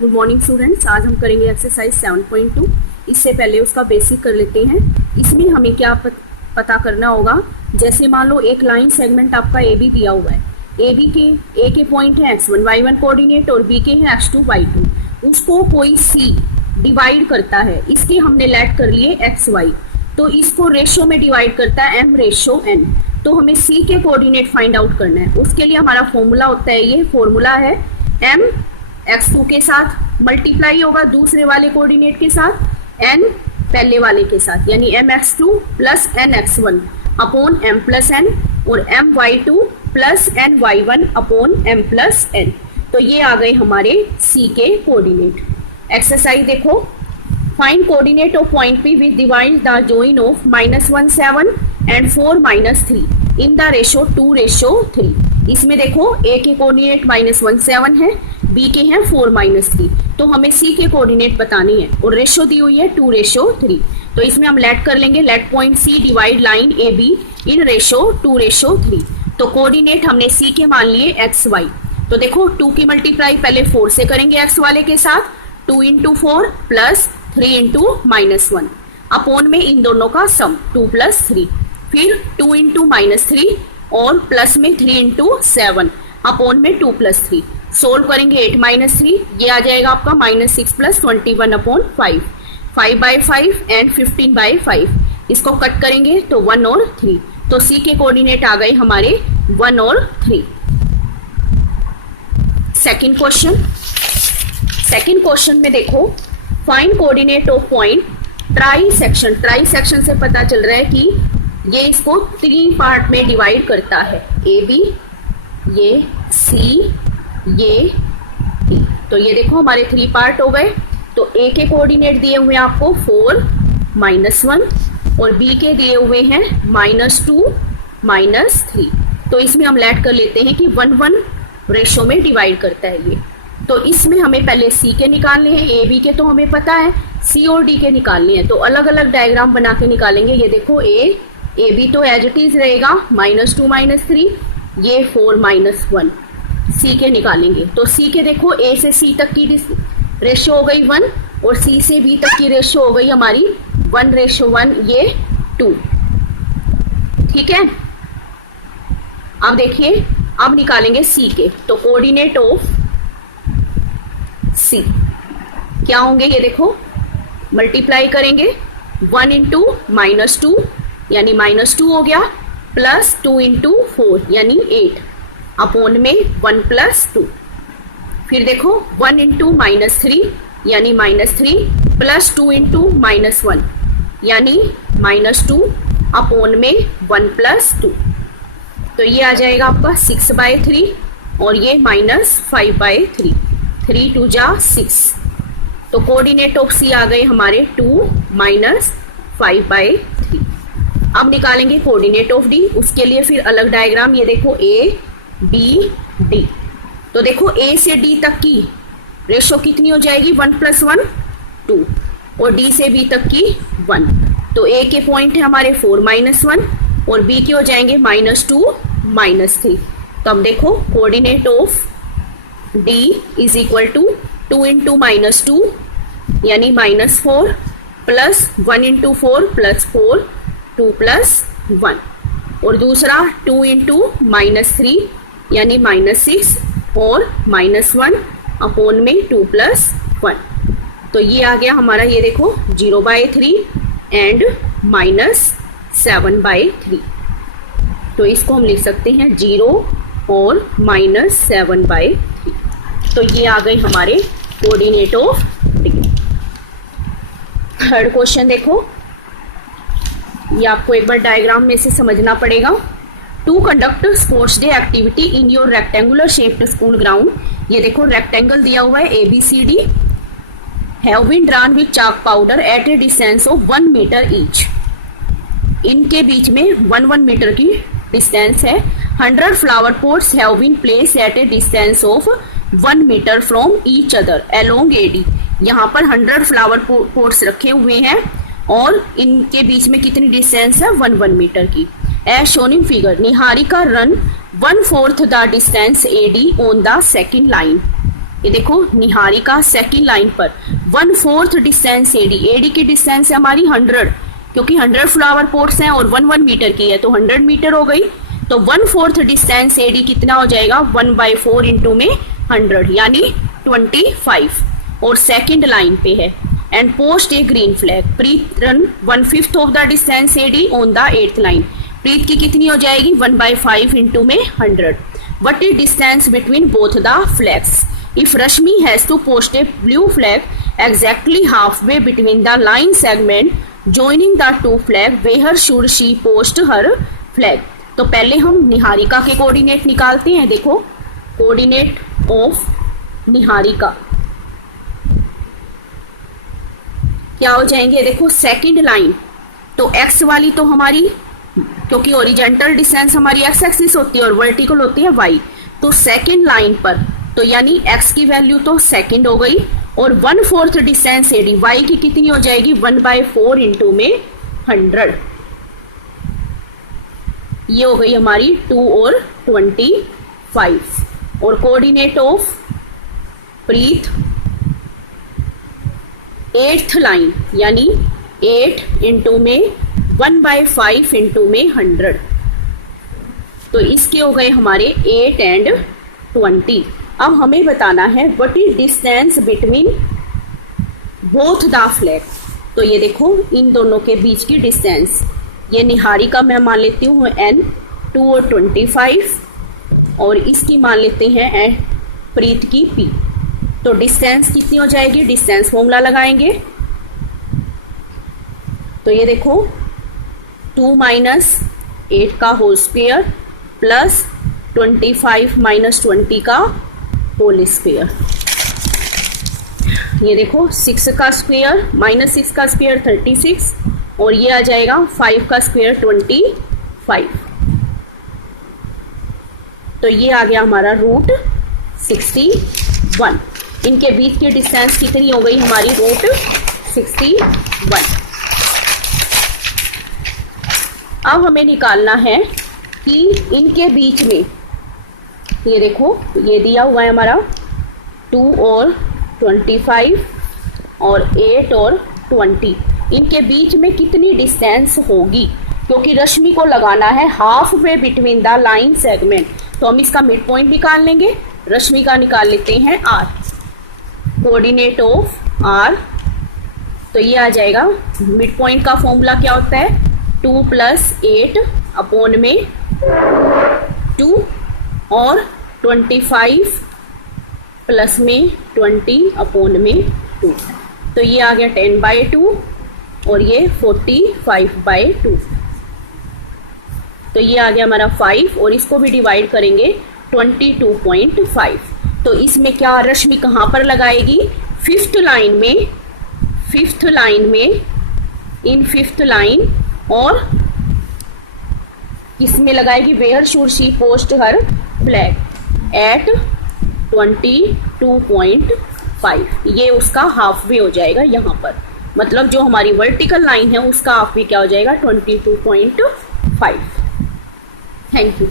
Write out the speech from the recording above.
Good morning students. आज हम करेंगे एक्सरसाइज 7.2। इससे पहले उसका बेसिक कर लेते हैं। इसमें हमें क्या पता करना होगा। जैसे मान लो एक लाइन सेगमेंट आपका ए बी दिया हुआ है। ए के पॉइंट है x1 y1 कोऑर्डिनेट और बी के हैं x2 y2। उसको कोई सी डिवाइड करता है। इसके हमने लेट कर लिए एक्स वाई, तो इसको रेशो में डिवाइड करता है m रेशो n। तो हमें सी के कोऑर्डिनेट फाइंड आउट करना है। उसके लिए हमारा फॉर्मूला होता है, ये फॉर्मूला है m x2 के साथ मल्टीप्लाई होगा दूसरे वाले कोऑर्डिनेट के साथ n पहले वाले के साथ, यानी m x2 plus n x1 upon m plus n और m y2 plus n y1 upon m plus n। तो ये आ गए हमारे c के कोऑर्डिनेट। एक्सरसाइज देखो, find coordinate of point P which divide the join of -1 7 and 4 -3 in the ratio 2:3। इसमें देखो a के कोऑर्डिनेट -1 7 है, b के हैं 4 -3। तो हमें c के कोऑर्डिनेट बताने हैं और रेशो दी हुई है 2:3। तो इसमें हम लेट कर लेंगे, let point c divide line A be in ratio 2:3। तो कोऑर्डिनेट हमने c के मान लिए एक्स वाई। तो देखो 2 की मल्टीप्लाई पहले 4 से करेंगे x वाले के साथ, 2 इंटू 4 प्लस 3 इंटू -1 अपॉन में इन दोनों का सम 2 प्लस 3, फिर 2 इंटू -3 और प्लस में 3 इंटू 7 अपॉन में 2 प्लस 3। सोल्व करेंगे 8 -3, ये आ जाएगा आपका -6 प्लस 21 अपॉन 5, 5/5 एंड 15/5। इसको कट करेंगे तो 1 और 3। तो सी के कोऑर्डिनेट आ गए हमारे 1 और 3। सेकंड क्वेश्चन में देखो, find coordinate of point trisection. Trisection से पता चल रहा है कि ये इसको 3 पार्ट में डिवाइड करता है, ए बी, ये सी, ये डी। तो ये देखो हमारे 3 पार्ट हो गए। तो ए के कोऑर्डिनेट दिए हुए हैं आपको 4 -1 और बी के दिए हुए हैं -2 -3। तो इसमें हम लेट कर लेते हैं कि 1:1 रेशो में डिवाइड करता है ये। तो इसमें हमें पहले सी के निकालने हैं, ए बी के तो हमें पता है, सी और डी के निकालने हैं। तो अलग अलग डायग्राम बना के निकालेंगे। ये देखो ए बी तो एज इट इज रहेगा -2 -3, ये 4 -1। सी के निकालेंगे तो सी के देखो ए से सी तक की रेशो हो गई 1 और सी से बी तक की रेशो हो गई हमारी 1:1, ये 2। ठीक है, अब देखिए, अब निकालेंगे सी के। तो कोऑर्डिनेट ऑफ सी क्या होंगे, ये देखो मल्टीप्लाई करेंगे 1 इंटू -2 यानी -2 हो गया, प्लस 2 इंटू 4 यानी 8 अपॉन में 1 प्लस 2। फिर देखो 1 इंटू -3 यानी -3 प्लस 2 इंटू -1 यानी -2 अपॉन में 1 प्लस 2। तो ये आ जाएगा आपका 6/3 और ये -5/3, 3 2 जा 6। तो कोऑर्डिनेट ऑफ सी आ गए हमारे 2 -5/3। अब निकालेंगे कोऑर्डिनेट ऑफ डी। उसके लिए फिर अलग डायग्राम, ये देखो ए बी डी। तो देखो ए से डी तक की रेशो कितनी हो जाएगी, 1 + 1 2 और डी से बी तक की 1। तो ए के पॉइंट है हमारे 4 -1 और बी के हो जाएंगे -2 -3। तो अब देखो coordinate of D is equal to 2 into -2 यानी -4 प्लस 1 इंटू 4 प्लस 4 2 प्लस 1 और दूसरा 2 इंटू -3 यानी -6 और -1 अपॉन में 2 प्लस 1। तो ये आ गया हमारा, ये देखो 0/3 एंड -7/3। तो इसको हम लिख सकते हैं 0 और -7/3। तो ये आ गए हमारे coordinate of D. Third question देखो, ये आपको एक बार डायग्राम में से समझना पड़ेगा। To conduct sports day activity in your rectangular shaped school ground. ये देखो रेक्टेंगल दिया हुआ है ABCD, have been drawn with chalk powder at a distance of 1 metre each. इनके बीच में 1 मीटर की डिस्टेंस है। 100 flower pots have been place at a distance of 1 metre from each other along AD। यहाँ पर 100 फ्लावर पॉट्स रखे हुए हैं और इनके बीच में कितनी डिस्टेंस है, 1 मीटर की। As shown in figure, Niharika run 1/4 the distance AD on the second line. ये देखो निहारिका सेकंड लाइन पर 1/4 डिस्टेंस एडी, एडी की डिस्टेंस है हमारी 100, क्योंकि 100 फ्लावर पोट्स हैं और 1 मीटर की है तो 100 मीटर हो गई। तो 1/4 डिस्टेंस एडी कितना हो जाएगा, 1/4 इंटू में 100 यानी 25। और सेकंड लाइन पे है and post A green flag, Preet run 1/5 of the distance AD on the 8th line. Preet की कितनी हो जाएगी, 1/5 इंटू में 100। What is distance between both the flags? If Rashmi has to post a blue flag exactly halfway between the line segment joining the two flag, where should she post her flag? तो पहले हम निहारिका के coordinate निकालते हैं। देखो coordinate of Niharika क्या हो जाएंगे, देखो सेकंड लाइन तो x वाली तो हमारी, क्योंकि ओरिजेंटल डिस्टेंस हमारी x एक्सिस होती है और वर्टिकल होती है y, तो सेकंड लाइन पर तो यानी x की वैल्यू तो सेकंड हो गई और 1/4 डिस्टेंस एडी y की कितनी हो जाएगी, 1/4 इंटू में 100। ये हो गई हमारी 2 और 25। और coordinate of Preet 8th line यानी 8 इंटू में 1/5 इंटू में 100, तो इसके हो गए हमारे 8 एंड 20। अब हमें बताना है what is distance between both the flag. तो ये देखो इन दोनों के बीच की डिस्टेंस, ये निहारिका मैं मान लेती हूँ n 2 और 25 और इसकी मान लेते हैं प्रीत की p। तो डिस्टेंस कितनी हो जाएगी, डिस्टेंस फॉर्मूला लगाएंगे। तो ये देखो 2 - 8 का होल स्क्वायर प्लस 25 - 20 का होल स्क्वायर। ये देखो 6 का स्क्वायर -6 का स्क्वायर 36 और ये आ जाएगा 5 का स्क्वायर 25। तो ये आ गया हमारा √61। इनके बीच की डिस्टेंस कितनी हो गई हमारी, √61। अब हमें निकालना है कि इनके बीच में, ये देखो ये दिया हुआ है हमारा 2 और 25 और 8 और 20, इनके बीच में कितनी डिस्टेंस होगी, क्योंकि रश्मि को लगाना है half way between the line segment. तो हम इसका मिड पॉइंट निकाल लेंगे। रश्मि का निकाल लेते हैं r, कोऑर्डिनेट ऑफ r। तो ये आ जाएगा, मिड पॉइंट का फॉर्मूला क्या होता है, 2 + 8 अपॉन में 2 और 25 प्लस में 20 अपॉन में 2। तो ये आ गया 10/2 और ये 45/2। तो ये आ गया हमारा 5 और इसको भी डिवाइड करेंगे 22.5। तो इसमें क्या रश्मि कहाँ पर लगाएगी, 5th लाइन में, 5th लाइन में, इन 5th लाइन, और किसमें लगाएगी, where should she post her flag at 22.5। ये उसका हाफ वे हो जाएगा यहाँ पर, मतलब जो हमारी वर्टिकल लाइन है उसका हाफ वे क्या हो जाएगा, 22.5। Thank you.